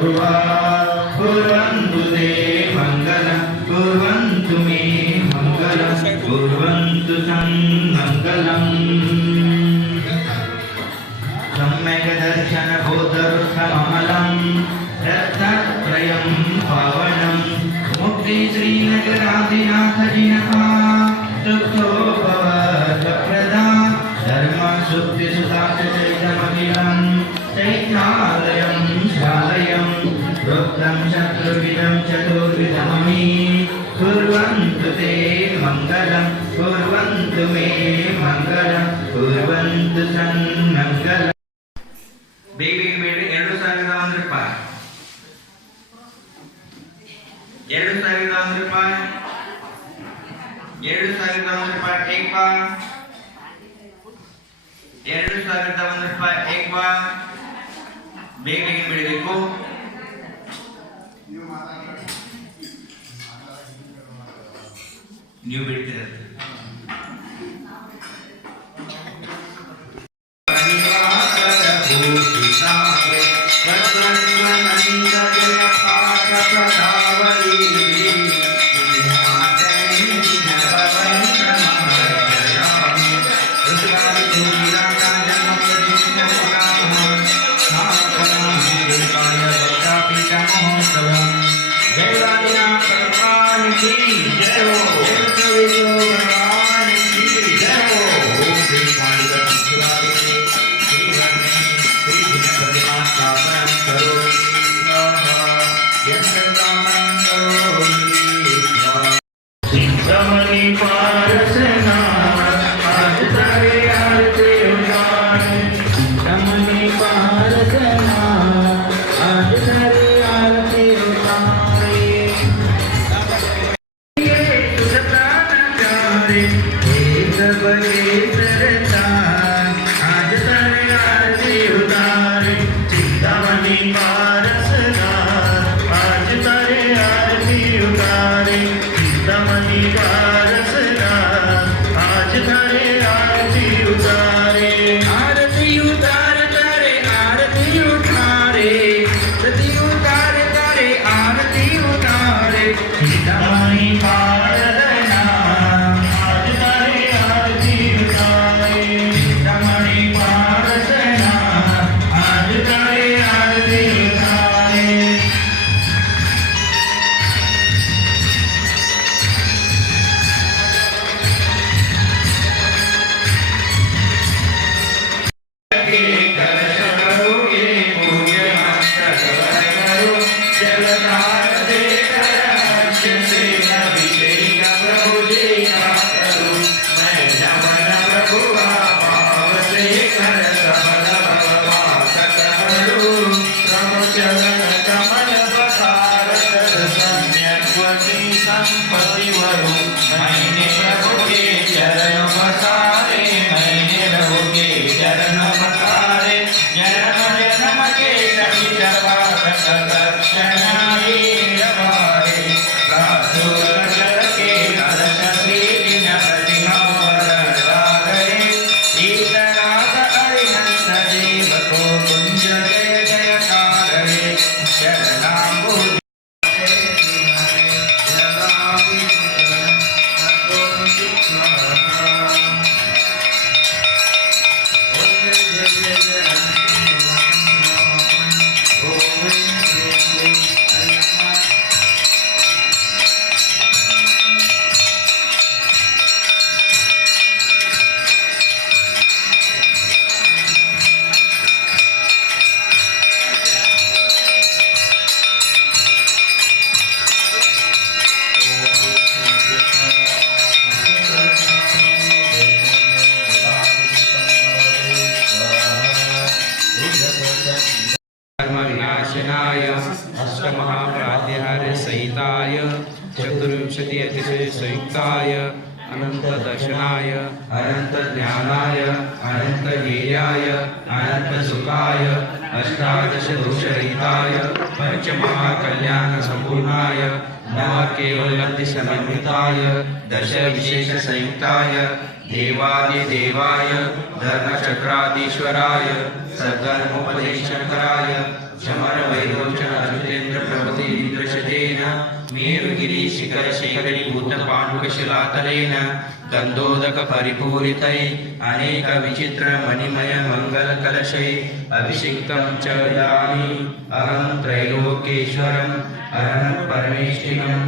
पूर्वा कुर्वन्तु ते मङ्गलं कुर्वन्तु मे मङ्गलं कुर्वन्तु सन्मङ्गलम् सम्यक् दर्शनबोधरुत्तममलं रत्नत्रयं पावनं मुक्तिश्रीनगराधिनाथजिनः सुखोपवरप्रदा धर्मशुद्धिसुधाचैतमखिलं चैत्रालयं शालयं प्रोक्तं शत्रुविदं चतुर्विधमहि कुर्वन्तु ते मङ्गलं कुर्वन्तु मे मङ्गलं कुर्वन्तु सन्मङ्गलम् ಬೇಗ ಬೇಡ 2001 ರೂಪಾಯಿ 2001 ರೂಪಾಯಿ 2001 ರೂಪಾಯಿ एक बार 2001 ರೂಪಾಯಿ एक बार ಬೇಗ ಬಿಡಬೇಕು ನೀವು ಬಿಡ್ತೀರಾ सहिताय चतुर्विंशति अतिशय संयुक्ताय अनंत दर्शनाय अनंत ज्ञानाय अनंत वीर्याय अनंत सुखाय अष्टादश दोषरहिताय पंच महाकल्याण संपूर्णाय नव केवलब्धि समन्विताय दश विशेष संयुक्ताय देवादिदेवाय धर्मचक्राधीश्वराय सधर्मोपदेशकराय शमरवैरोचन अच्युतेन्द्र प्रभृति विदृशतेन मेरुगिरिशिखरशेखरीभूतपाण्डुकशिलातलेन गन्धोदक परिपूरितै अनेक विचित्र मणिमय मङ्गलकलशै अभिषिक्तं च यामि अहं त्रैलोक्येश्वरम् अहं परमेष्ठिनं